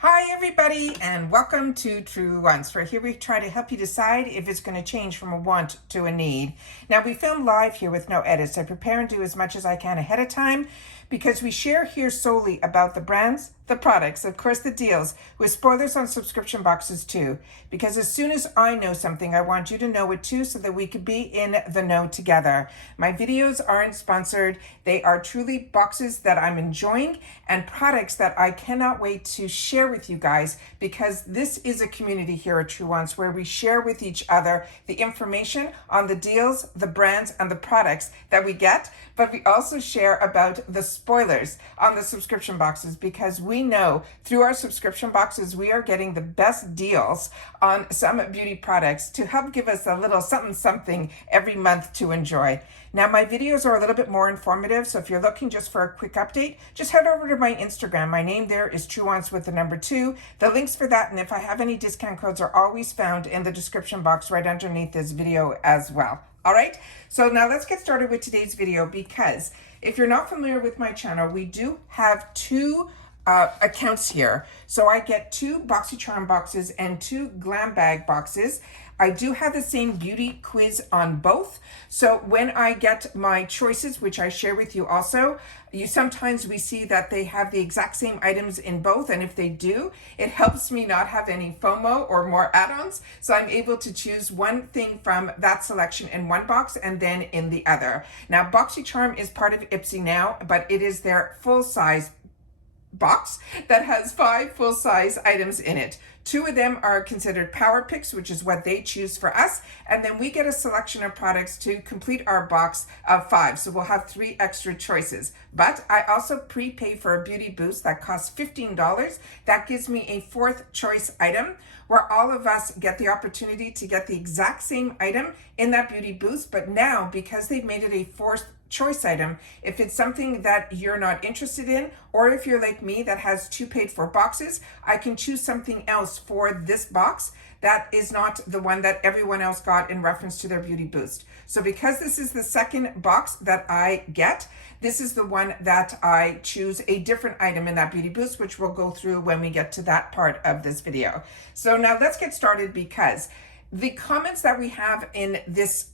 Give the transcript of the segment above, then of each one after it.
Hi everybody and welcome to Truewants, where here we try to help you decide if it's going to change from a want to a need. Now we film live here with no edits. I prepare and do as much as I can ahead of time because we share here solely about the brands, the products, of course the deals, with spoilers on subscription boxes too. Because as soon as I know something, I want you to know it too so that we could be in the know together. My videos aren't sponsored. They are truly boxes that I'm enjoying and products that I cannot wait to share with you guys, because this is a community here at Truewants where we share with each other the information on the deals, the brands, and the products that we get, but we also share about the spoilers on the subscription boxes, because we know through our subscription boxes we are getting the best deals on some beauty products to help give us a little something every month to enjoy. Now my videos are a little bit more informative, so if you're looking just for a quick update, just head over to my Instagram. My name there is Truewants with the number 2. The links for that, and if I have any discount codes, are always found in the description box right underneath this video as well. All right, so now let's get started with today's video, because if you're not familiar with my channel, we do have two accounts here. So I get 2 Boxycharm boxes and 2 Glam Bag boxes. I do have the same beauty quiz on both. So when I get my choices, which I share with you also, sometimes we see that they have the exact same items in both. And if they do, it helps me not have any FOMO or more add-ons. So I'm able to choose one thing from that selection in one box and then in the other. Now, Boxycharm is part of IPSY now, but it is their full-size box that has 5 full-size items in it. 2 of them are considered power picks, which is what they choose for us, and then we get a selection of products to complete our box of 5, so we'll have 3 extra choices. But I also prepay for a beauty boost that costs $15. That gives me a 4th choice item where all of us get the opportunity to get the exact same item in that beauty boost, but now because they've made it a 4th choice item, if it's something that you're not interested in, or if you're like me that has 2 paid for boxes, I can choose something else for this box that is not the one that everyone else got in reference to their beauty boost. So because this is the 2nd box that I get, this is the one that I choose a different item in that beauty boost, which we'll go through when we get to that part of this video. So now let's get started, because the comments that we have in this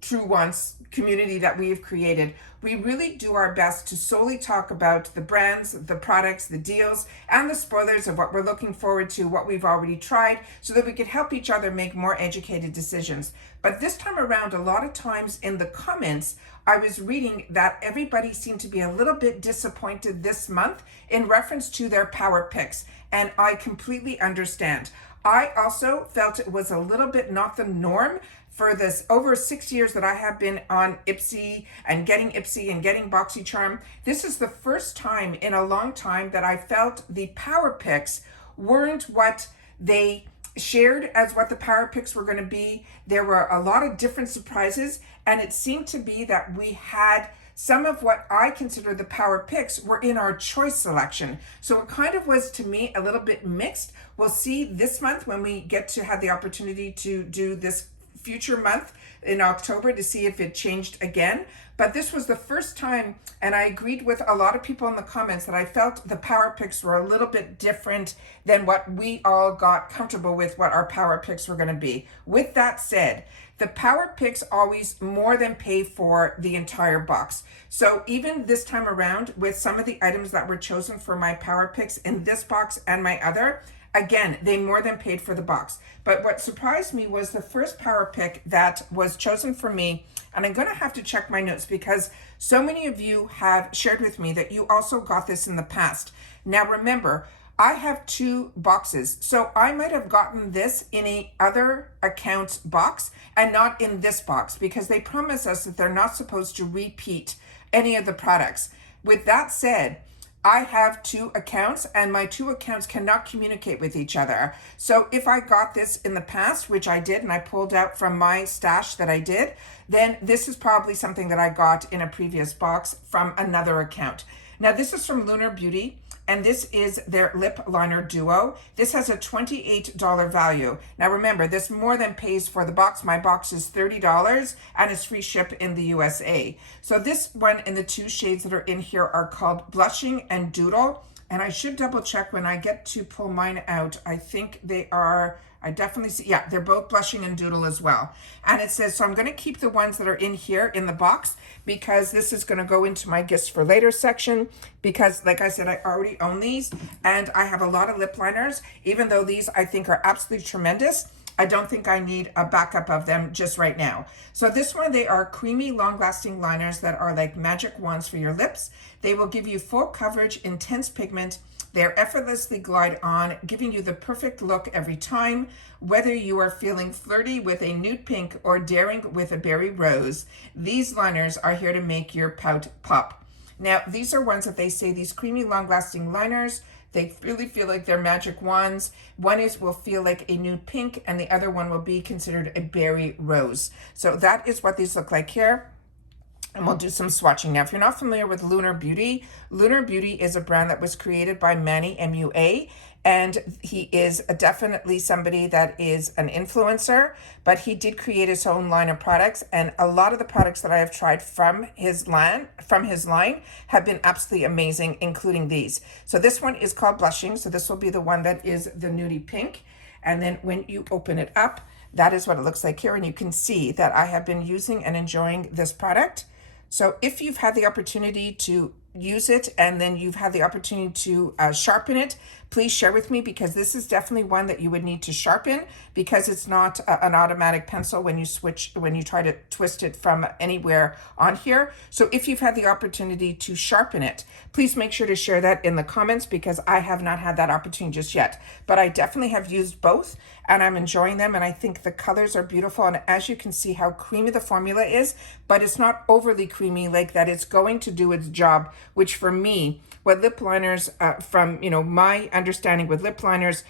Truewants community that we've created, we really do our best to solely talk about the brands, the products, the deals, and the spoilers of what we're looking forward to, what we've already tried, so that we could help each other make more educated decisions. But this time around, a lot of times in the comments, I was reading that everybody seemed to be a little bit disappointed this month in reference to their power picks, and I completely understand. I also felt it was a little bit not the norm for this over 6 years that I have been on IPSY and getting Boxycharm. This is the first time in a long time that I felt the power picks weren't what they shared as what the power picks were going to be. There were a lot of different surprises, and it seemed to be that we had some of what I consider the power picks were in our choice selection. So it kind of was, to me, a little bit mixed. We'll see this month when we get to have the opportunity to do this future month in October to see if it changed again. But this was the first time, and I agreed with a lot of people in the comments, that I felt the power picks were a little bit different than what we all got comfortable with what our power picks were going to be. With that said, the power picks always more than pay for the entire box. So even this time around, with some of the items that were chosen for my power picks in this box and my other, again, they more than paid for the box. But what surprised me was the first power pick that was chosen for me, and I'm going to have to check my notes because so many of you have shared with me that you also got this in the past. Now remember, I have 2 boxes, so I might have gotten this in a other account's box and not in this box, because they promise us that they're not supposed to repeat any of the products. With that said, I have 2 accounts, and my 2 accounts cannot communicate with each other. So if I got this in the past, which I did, and I pulled out from my stash that I did, then this is probably something that I got in a previous box from another account. Now this is from Lunar Beauty, and this is their lip liner duo. This has a $28 value. Now remember, this more than pays for the box. My box is $30 and it's free ship in the USA. So this one and the 2 shades that are in here are called Blushing and Doodle. And I should double check when I get to pull mine out. I think they are, I definitely see, yeah, they're both blushing and doodle as well. And it says, so I'm gonna keep the ones that are in here in the box because this is gonna go into my gifts for later section because like I said, I already own these and I have a lot of lip liners, even though these I think are absolutely tremendous. I don't think I need a backup of them just right now. So this one, they are creamy, long-lasting liners that are like magic wands for your lips. They will give you full coverage, intense pigment. They're effortlessly glide on, giving you the perfect look every time. Whether you are feeling flirty with a nude pink or daring with a berry rose, these liners are here to make your pout pop. Now, these are ones that they say, these creamy, long-lasting liners, they really feel like they're magic wands. One will feel like a nude pink and the other one will be considered a berry rose. So that is what these look like here. And we'll do some swatching. Now, if you're not familiar with Lunar Beauty, Lunar Beauty is a brand that was created by Manny, M-U-A, and he is definitely somebody that is an influencer, but he did create his own line of products, and a lot of the products that I have tried from his line have been absolutely amazing, including these. So this one is called Blushing, so this will be the one that is the nudie pink, and then when you open it up, that is what it looks like here, and you can see that I have been using and enjoying this product. So if you've had the opportunity to use it and then you've had the opportunity to sharpen it, please share with me because this is definitely one that you would need to sharpen because it's not an automatic pencil when you try to twist it from anywhere on here. So if you've had the opportunity to sharpen it, please make sure to share that in the comments because I have not had that opportunity just yet. But I definitely have used both and I'm enjoying them and I think the colors are beautiful. And as you can see how creamy the formula is, but it's not overly creamy like that. It's going to do its job, which for me, what lip liners, from my understanding with lip liners,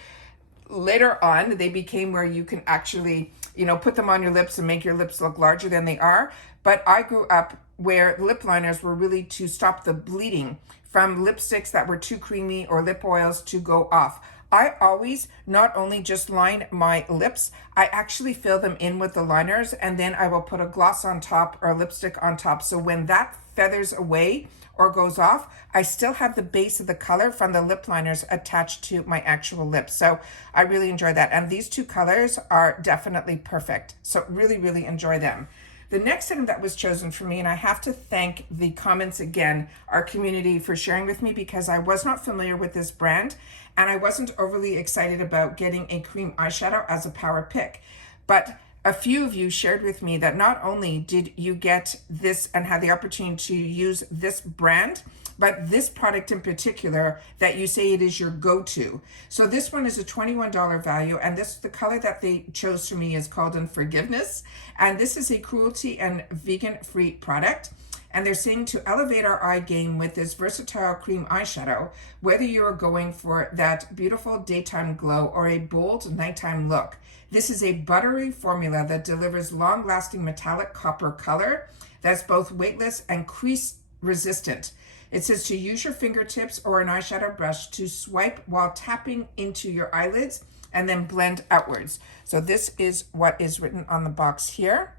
later on they became where you can actually put them on your lips and make your lips look larger than they are. But I grew up where lip liners were really to stop the bleeding from lipsticks that were too creamy or lip oils to go off. I always not only just line my lips, I actually fill them in with the liners and then I will put a gloss on top or a lipstick on top. So when that feathers away or goes off, I still have the base of the color from the lip liners attached to my actual lips. So I really enjoy that. And these two colors are definitely perfect. So really, really enjoy them. The next item that was chosen for me, and I have to thank the comments again, our community for sharing with me because I was not familiar with this brand and I wasn't overly excited about getting a cream eyeshadow as a power pick. But a few of you shared with me that not only did you get this and have the opportunity to use this brand, but this product in particular that you say it is your go-to. So this one is a $21 value, and the color that they chose for me is called Unforgiveness, and this is a cruelty and vegan-free product. And they're saying to elevate our eye game with this versatile cream eyeshadow, whether you're going for that beautiful daytime glow or a bold nighttime look. This is a buttery formula that delivers long-lasting metallic copper color that's both weightless and crease resistant. It says to use your fingertips or an eyeshadow brush to swipe while tapping into your eyelids and then blend outwards. So this is what is written on the box here.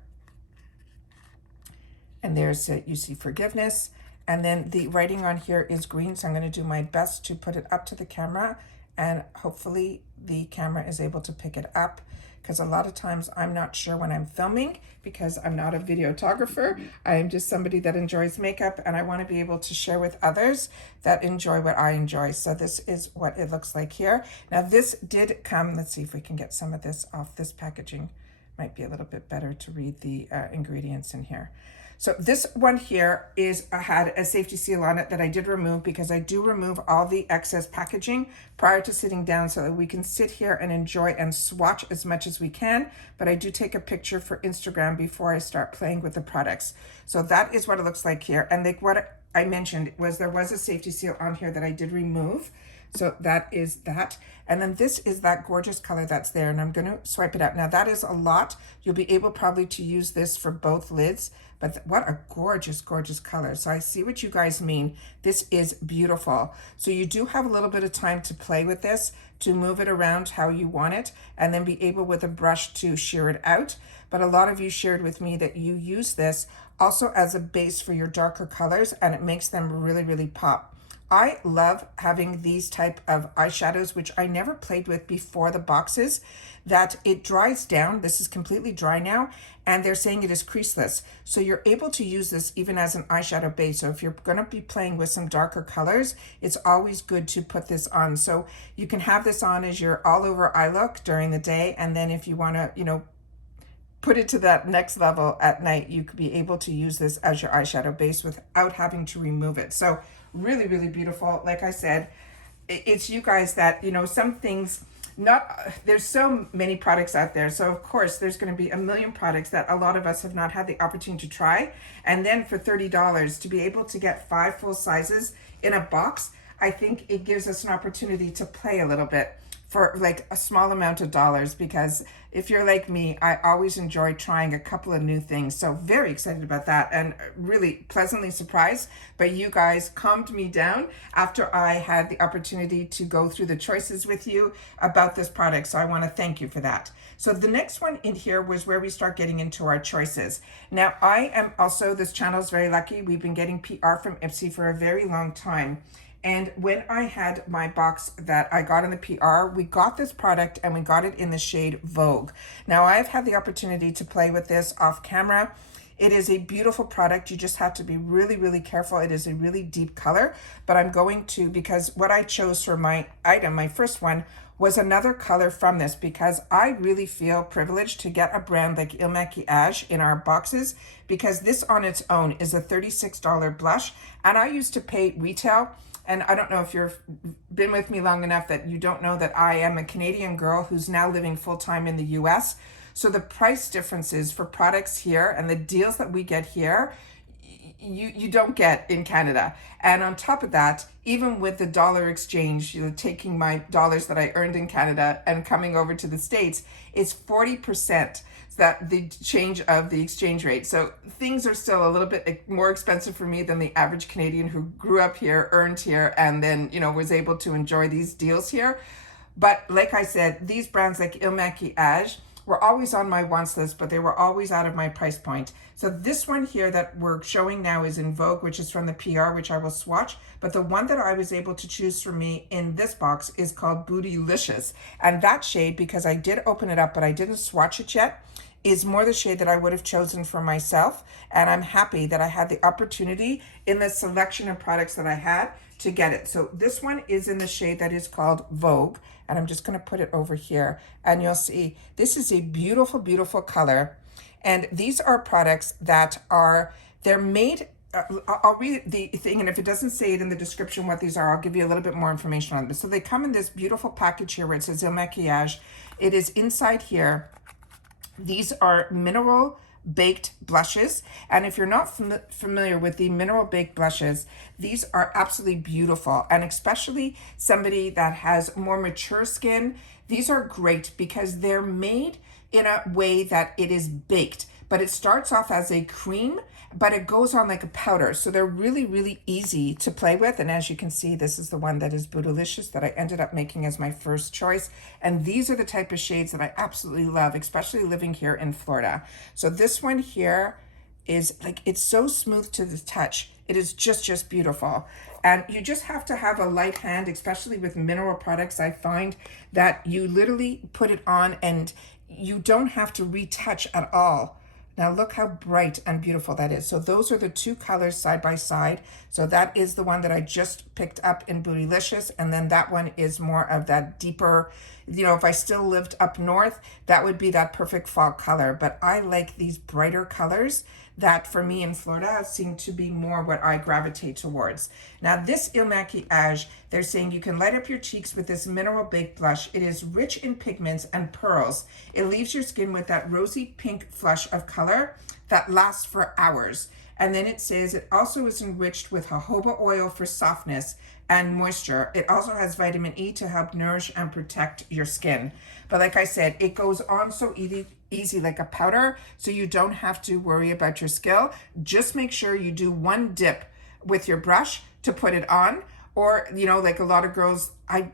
And there's, you see forgiveness. And then the writing on here is green. So I'm going to do my best to put it up to the camera and hopefully the camera is able to pick it up because a lot of times I'm not sure when I'm filming because I'm not a videographer. I am just somebody that enjoys makeup and I want to be able to share with others that enjoy what I enjoy. So this is what it looks like here. Now this did come, let's see if we can get some of this off this packaging. Might be a little bit better to read the ingredients in here. So this one here had a safety seal on it that I did remove because I do remove all the excess packaging prior to sitting down so that we can sit here and enjoy and swatch as much as we can. But I do take a picture for Instagram before I start playing with the products. So that is what it looks like here. And like what I mentioned was there was a safety seal on here that I did remove. So that is that. And then this is that gorgeous color that's there. And I'm going to swipe it out. Now that is a lot. You'll be able probably to use this for both lids. But what a gorgeous, gorgeous color. So I see what you guys mean. This is beautiful. So you do have a little bit of time to play with this, to move it around how you want it, and then be able with a brush to shear it out. But a lot of you shared with me that you use this also as a base for your darker colors, and it makes them really, really pop. I love having these type of eyeshadows, which I never played with before the boxes, that it dries down. This is completely dry now, and they're saying it is creaseless. So you're able to use this even as an eyeshadow base. So if you're gonna be playing with some darker colors, it's always good to put this on. So you can have this on as your all over eye look during the day, and then if you wanna, put it to that next level at night, you could be able to use this as your eyeshadow base without having to remove it. So really, really beautiful. Like I said, it's you guys that, some things, there's so many products out there. So of course there's going to be a million products that a lot of us have not had the opportunity to try. And then for $30 to be able to get 5 full sizes in a box, I think it gives us an opportunity to play a little bit for like a small amount of dollars, because if you're like me, I always enjoy trying a couple of new things. So very excited about that and really pleasantly surprised. But you guys calmed me down after I had the opportunity to go through the choices with you about this product. So I want to thank you for that. So the next one in here was where we start getting into our choices. Now I am also, this channel is very lucky. We've been getting PR from IPSY for a very long time. And when I had my box that I got in the PR, we got this product and we got it in the shade Vogue. Now I've had the opportunity to play with this off camera. It is a beautiful product. You just have to be really, really careful. It is a really deep color, but I'm going to, because what I chose for my item, my first one, was another color from this, because I really feel privileged to get a brand like Makiage in our boxes, because this on its own is a $36 blush. And I used to pay retail. And I don't know if you've been with me long enough that you don't know that I am a Canadian girl who's now living full-time in the US. So the price differences for products here and the deals that we get here, you don't get in Canada. And on top of that, even with the dollar exchange, taking my dollars that I earned in Canada and coming over to the States, it's 40% that the change of the exchange rate. So things are still a little bit more expensive for me than the average Canadian who grew up here, earned here, and then, was able to enjoy these deals here. But like I said, these brands like Makiage were always on my wants list, but they were always out of my price point. So this one here that we're showing now is in Vogue, which is from the PR, which I will swatch. But the one that I was able to choose for me in this box is called Bootylicious. And that shade, because I did open it up, but I didn't swatch it yet, is more the shade that I would have chosen for myself. And I'm happy that I had the opportunity in the selection of products that I had to get it. So this one is in the shade that is called Vogue. And I'm just going to put it over here. And you'll see this is a beautiful, beautiful color. And these are products that they're made, I'll read the thing, and if it doesn't say it in the description what these are, I'll give you a little bit more information on this. So they come in this beautiful package here where it says Makiage. It is inside here. These are mineral baked blushes, and if you're not familiar with the mineral baked blushes, these are absolutely beautiful, and especially somebody that has more mature skin, these are great because they're made in a way that it is baked, but it starts off as a cream, but it goes on like a powder. So they're really, really easy to play with. And as you can see, this is the one that is Bootylicious that I ended up making as my first choice. And these are the type of shades that I absolutely love, especially living here in Florida. So this one here is like, it's so smooth to the touch. It is just beautiful. And you just have to have a light hand, especially with mineral products. I find that you literally put it on and you don't have to retouch at all. Now look how bright and beautiful that is. So those are the two colors side by side. So that is the one that I just picked up in Bootylicious. And then that one is more of that deeper, if I still lived up north, that would be that perfect fall color. But I like these brighter colors that for me in Florida seem to be more what I gravitate towards. Now this Makiage, they're saying you can light up your cheeks with this mineral baked blush. It is rich in pigments and pearls. It leaves your skin with that rosy pink flush of color that lasts for hours. And then it says it also is enriched with jojoba oil for softness and moisture. It also has vitamin E to help nourish and protect your skin. But like I said, it goes on so easy like a powder, so you don't have to worry about your skill. Just make sure you do one dip with your brush to put it on, or like a lot of girls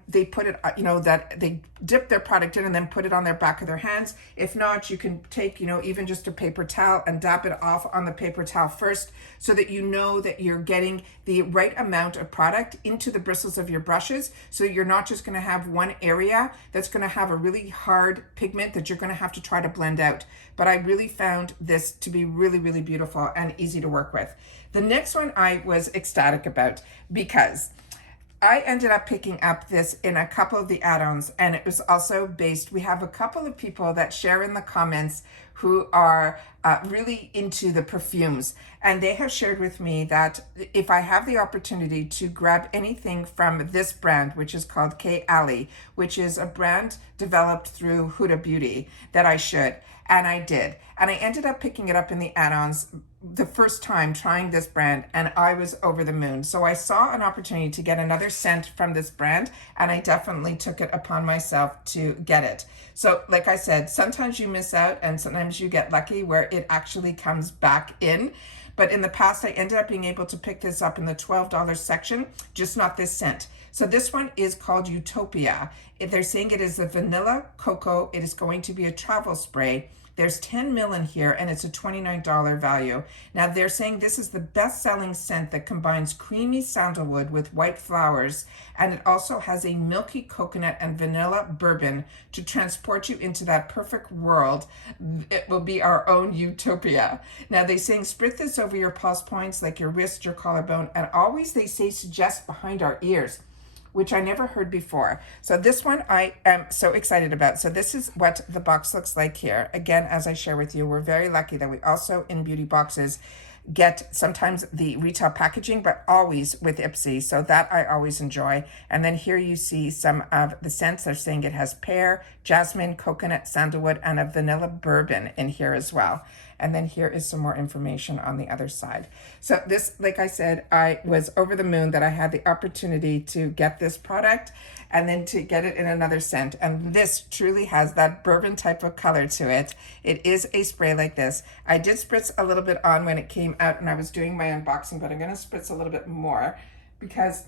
they put it, you know, that they dip their product in and then put it on their back of their hands. If not, you can take, you know, even just a paper towel and dab it off on the paper towel first, so that you know that you're getting the right amount of product into the bristles of your brushes, so you're not just going to have one area that's going to have a really hard pigment that you're going to have to try to blend out. But I really found this to be really, really beautiful and easy to work with. The next one I was ecstatic about, because I ended up picking up this in a couple of the add-ons, and it was also based, we have a couple of people that share in the comments who are really into the perfumes, and they have shared with me that if I have the opportunity to grab anything from this brand, which is called Kayali, which is a brand developed through Lunar Beauty, that I should. And I did. And I ended up picking it up in the add-ons the first time trying this brand, and I was over the moon. So I saw an opportunity to get another scent from this brand, and I definitely took it upon myself to get it. So like I said, sometimes you miss out and sometimes you get lucky where it actually comes back in. But in the past, I ended up being able to pick this up in the $12 section, just not this scent. So this one is called Utopia. They're saying it is a vanilla cocoa. It is going to be a travel spray. There's 10 ml in here, and it's a $29 value. Now they're saying this is the best-selling scent that combines creamy sandalwood with white flowers, and it also has a milky coconut and vanilla bourbon to transport you into that perfect world. It will be our own utopia. Now they're saying spritz this over your pulse points, like your wrist, your collarbone, and always they say suggest behind our ears, which I never heard before. So this one I am so excited about. So this is what the box looks like here. Again, as I share with you, we're very lucky that we also in beauty boxes get sometimes the retail packaging, but always with IPSY. So that I always enjoy. And then here you see some of the scents. They're saying it has pear, jasmine, coconut, sandalwood, and a vanilla bourbon in here as well. And then here is some more information on the other side. So this, like I said, I was over the moon that I had the opportunity to get this product and then to get it in another scent. And this truly has that bourbon type of color to it. It is a spray like this. I did spritz a little bit on when it came out and I was doing my unboxing, but I'm gonna spritz a little bit more because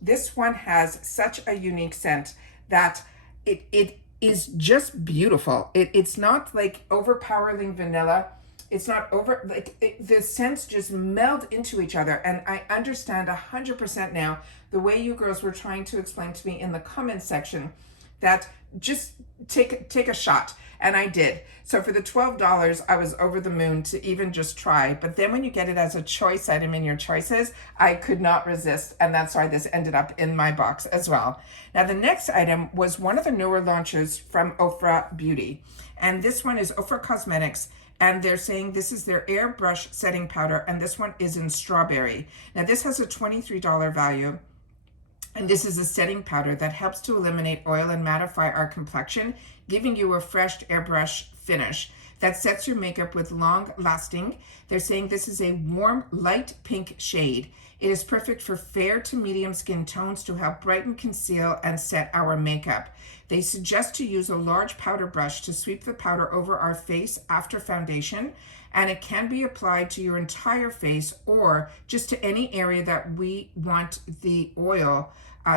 this one has such a unique scent that it is just beautiful. It's not like overpowering vanilla. It's not over, like the scents just meld into each other. And I understand 100% now the way you girls were trying to explain to me in the comments section that just take a shot. And I did. So for the $12, I was over the moon to even just try. But then when you get it as a choice item in your choices, I could not resist. And that's why this ended up in my box as well. Now, the next item was one of the newer launches from Ofra Beauty. And this one is Ofra Cosmetics. And they're saying this is their airbrush setting powder, and this one is in strawberry. Now this has a $23 value, and this is a setting powder that helps to eliminate oil and mattify our complexion, giving you a fresh airbrush finish that sets your makeup with long lasting. They're saying this is a warm, light pink shade. It is perfect for fair to medium skin tones to help brighten, conceal, and set our makeup. They suggest to use a large powder brush to sweep the powder over our face after foundation, and it can be applied to your entire face or just to any area that we want the oil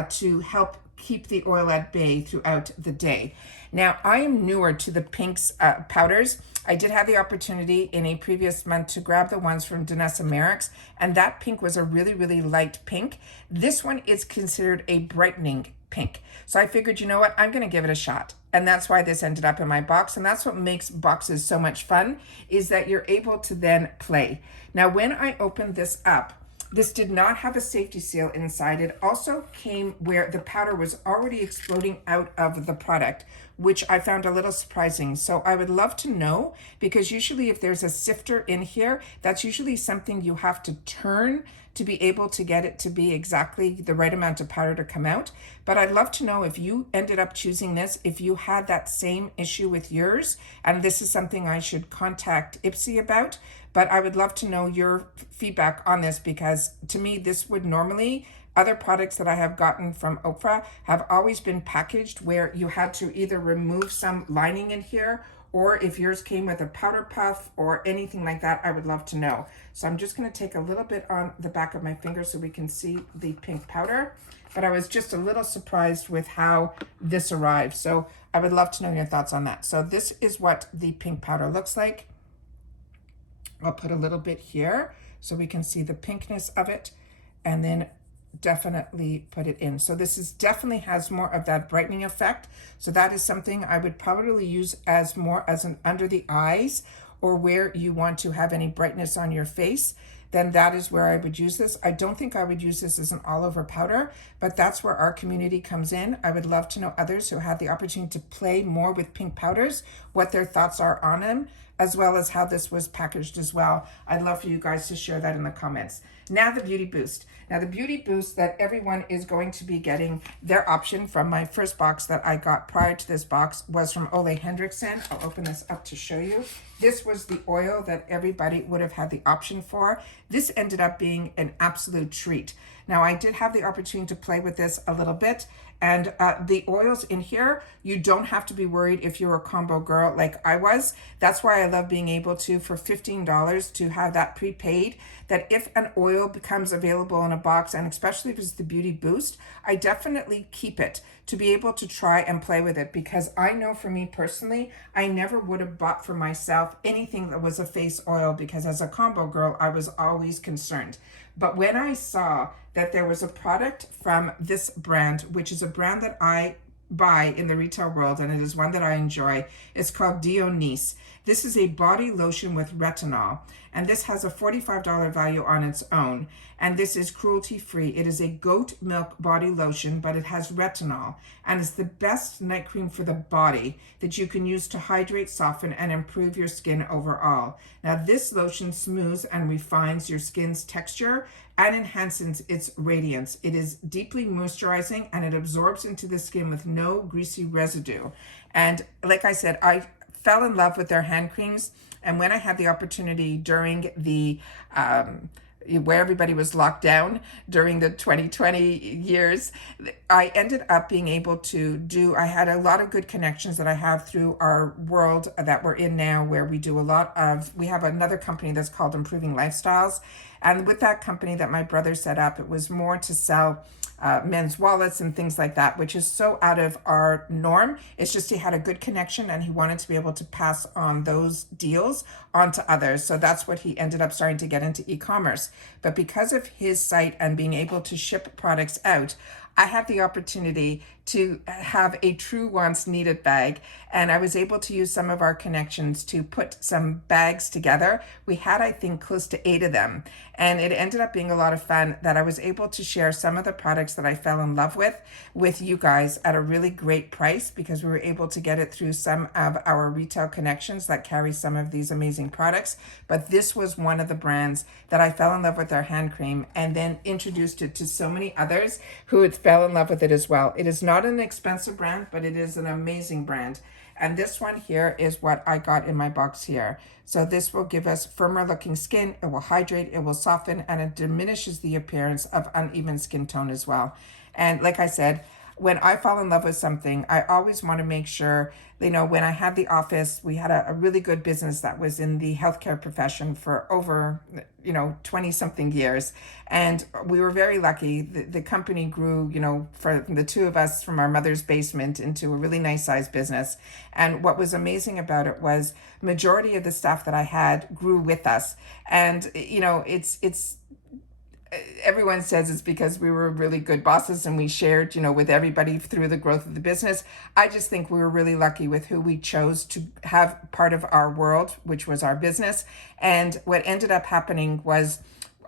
to help keep the oil at bay throughout the day. Now, I am newer to the pinks powders. I did have the opportunity in a previous month to grab the ones from Dionis Merrick's, and that pink was a really, really light pink. This one is considered a brightening pink. So I figured, you know what, I'm gonna give it a shot. And that's why this ended up in my box. And that's what makes boxes so much fun, is that you're able to then play. Now, when I opened this up, this did not have a safety seal inside. It also came where the powder was already exploding out of the product, which I found a little surprising. So I would love to know, because usually if there's a sifter in here, that's usually something you have to turn to be able to get it to be exactly the right amount of powder to come out. But I'd love to know if you ended up choosing this, if you had that same issue with yours, and this is something I should contact IPSY about. But I would love to know your feedback on this, because to me, this would normally, other products that I have gotten from Ofra have always been packaged where you had to either remove some lining in here, or if yours came with a powder puff or anything like that, I would love to know. So I'm just gonna take a little bit on the back of my finger so we can see the pink powder. but I was just a little surprised with how this arrived. So I would love to know your thoughts on that. So this is what the pink powder looks like. I'll put a little bit here so we can see the pinkness of it, and then definitely put it in. So this is definitely has more of that brightening effect. So that is something I would probably use as more as an under the eyes, or where you want to have any brightness on your face. Then that is where I would use this. I don't think I would use this as an all over powder, but that's where our community comes in. I would love to know others who had the opportunity to play more with pink powders, what their thoughts are on them, as well as how this was packaged as well. I'd love for you guys to share that in the comments. Now the Beauty Boost. Now the Beauty Boost that everyone is going to be getting, their option from my first box that I got prior to this box was from Ole Henriksen. I'll open this up to show you. This was the oil that everybody would have had the option for. This ended up being an absolute treat. Now I did have the opportunity to play with this a little bit, and the oils in here, you don't have to be worried if you're a combo girl like I was. That's why I love being able to, for $15, to have that prepaid, that if an oil becomes available in a box, and especially if it's the Beauty Boost, I definitely keep it to be able to try and play with it, because I know for me personally, I never would have bought for myself anything that was a face oil, because as a combo girl, I was always concerned. But when I saw that there was a product from this brand, which is a brand that I buy in the retail world, and it is one that I enjoy, it's called Dionis. This is a body lotion with retinol, and this has a $45 value on its own. And this is cruelty-free. It is a goat milk body lotion, but it has retinol, and it's the best night cream for the body that you can use to hydrate, soften, and improve your skin overall. Now, this lotion smooths and refines your skin's texture and enhances its radiance. It is deeply moisturizing, and it absorbs into the skin with no greasy residue. And like I said, I fell in love with their hand creams, and when I had the opportunity during the where everybody was locked down during the 2020 years, I ended up being able to I had a lot of good connections that I have through our world that we're in now, where we do a lot of, we have another company that's called Improving Lifestyles. And with that company that my brother set up, it was more to sell men's wallets and things like that, which is so out of our norm. It's just he had a good connection, and he wanted to be able to pass on those deals on to others. So that's what he ended up starting to get into e-commerce. But because of his site and being able to ship products out, I had the opportunity to have a Truewants needed bag, and I was able to use some of our connections to put some bags together. We had, I think, close to 8 of them, and it ended up being a lot of fun that I was able to share some of the products that I fell in love with you guys at a really great price, because we were able to get it through some of our retail connections that carry some of these amazing products. But this was one of the brands that I fell in love with their hand cream, and then introduced it to so many others who had fell in love with it as well. It is not an expensive brand, but it is an amazing brand. And this one here is what I got in my box here. So this will give us firmer looking skin, it will hydrate, it will soften, and it diminishes the appearance of uneven skin tone as well. And like I said, when I fall in love with something, I always want to make sure, you know, when I had the office, we had a really good business that was in the healthcare profession for over, 20 something years. And we were very lucky. The company grew, for the two of us from our mother's basement into a really nice sized business. And what was amazing about it was majority of the staff that I had grew with us. And, it's everyone says it's because we were really good bosses and we shared, with everybody through the growth of the business. I just think we were really lucky with who we chose to have part of our world, which was our business. And what ended up happening was,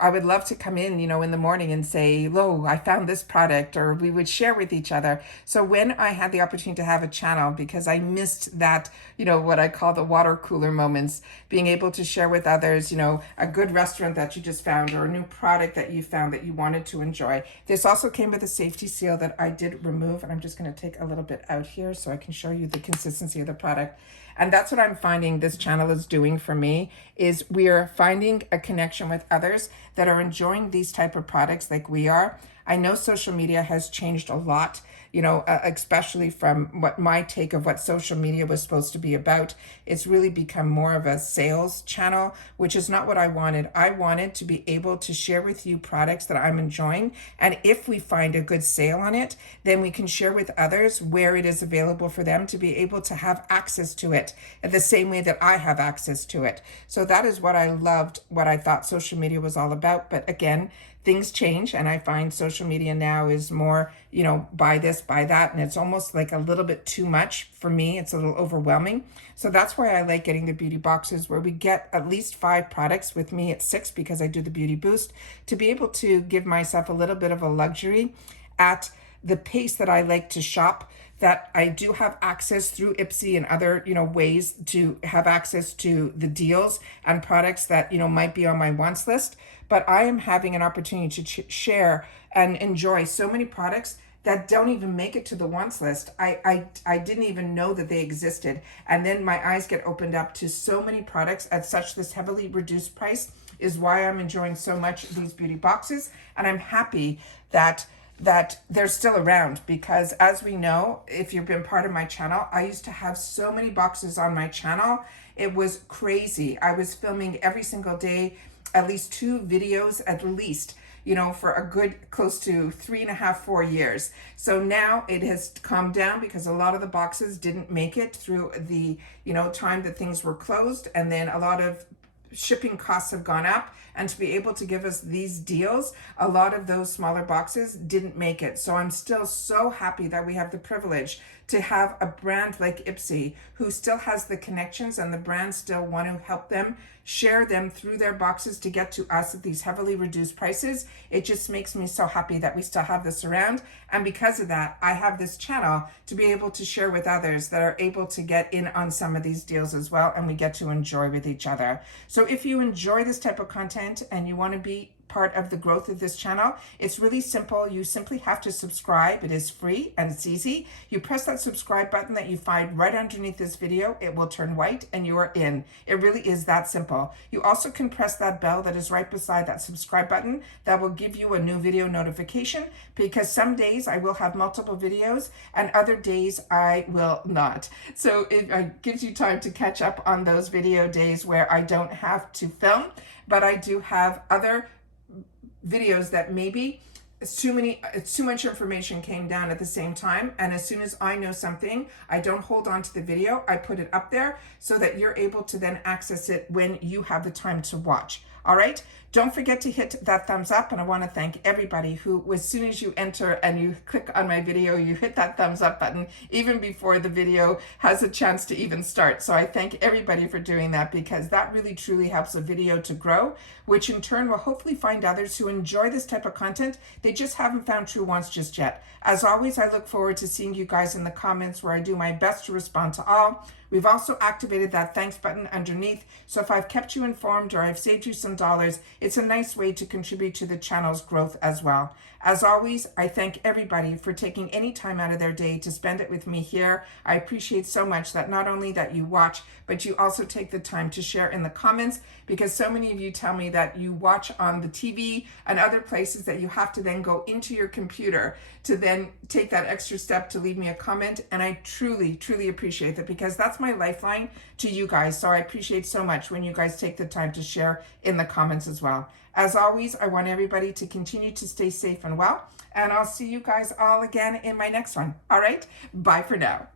I would love to come in, in the morning and say, "Lo, I found this product," or we would share with each other. So when I had the opportunity to have a channel, because I missed that, what I call the water cooler moments, being able to share with others, a good restaurant that you just found, or a new product that you found that you wanted to enjoy. This also came with a safety seal that I did remove, and I'm just going to take a little bit out here so I can show you the consistency of the product. And that's what I'm finding this channel is doing for me, is we are finding a connection with others that are enjoying these type of products like we are. I know social media has changed a lot, you know, especially from what my take of what social media was supposed to be about. It's really become more of a sales channel, which is not what I wanted. I wanted to be able to share with you products that I'm enjoying. And if we find a good sale on it, then we can share with others where it is available for them to be able to have access to it the same way that I have access to it. So that is what I loved, what I thought social media was all about. But again, things change, and I find social media now is more, you know, buy this, buy that, and it's almost like a little bit too much for me. It's a little overwhelming. So that's why I like getting the beauty boxes, where we get at least 5 products. With me it's 6 because I do the beauty boost, to be able to give myself a little bit of a luxury at the pace that I like to shop, that I do have access through IPSY and other, you know, ways to have access to the deals and products that, you know, might be on my wants list. But I am having an opportunity to share and enjoy so many products that don't even make it to the wants list. I didn't even know that they existed. And then my eyes get opened up to so many products at such this heavily reduced price, is why I'm enjoying so much these beauty boxes. And I'm happy that they're still around, because as we know, if you've been part of my channel, I used to have so many boxes on my channel. It was crazy. I was filming every single day, at least 2 videos at least, you know, for a good close to 3.5, 4 years. So now it has calmed down because a lot of the boxes didn't make it through the, you know, time that things were closed, and then a lot of shipping costs have gone up, and to be able to give us these deals, a lot of those smaller boxes didn't make it. So I'm still so happy that we have the privilege to have a brand like IPSY, who still has the connections, and the brands still want to help them share them through their boxes to get to us at these heavily reduced prices. It just makes me so happy that we still have this around. And because of that, I have this channel to be able to share with others that are able to get in on some of these deals as well, and we get to enjoy with each other. So if you enjoy this type of content and you want to be part of the growth of this channel, it's really simple. You simply have to subscribe. It is free and it's easy. You press that subscribe button that you find right underneath this video. It will turn white and you are in. It really is that simple. You also can press that bell that is right beside that subscribe button. That will give you a new video notification, because some days I will have multiple videos and other days I will not. So it gives you time to catch up on those video days where I don't have to film, but I do have other videos that maybe too much information came down at the same time, and as soon as I know something, I don't hold on to the video. I put it up there so that you're able to then access it when you have the time to watch. All right, don't forget to hit that thumbs up, and I want to thank everybody who, as soon as you enter and you click on my video, you hit that thumbs up button even before the video has a chance to even start. So I thank everybody for doing that, because that really truly helps a video to grow, which in turn will hopefully find others who enjoy this type of content. They just haven't found Truewants just yet. As always, I look forward to seeing you guys in the comments, where I do my best to respond to all. We've also activated that thanks button underneath, so if I've kept you informed or I've saved you some dollars, it's a nice way to contribute to the channel's growth as well. As always, I thank everybody for taking any time out of their day to spend it with me here. I appreciate so much that not only that you watch, but you also take the time to share in the comments, because so many of you tell me that you watch on the TV and other places that you have to then go into your computer to then take that extra step to leave me a comment. And I truly, truly appreciate that, because that's my lifeline to you guys. So I appreciate so much when you guys take the time to share in the comments as well. As always, I want everybody to continue to stay safe and well, and I'll see you guys all again in my next one. All right, bye for now.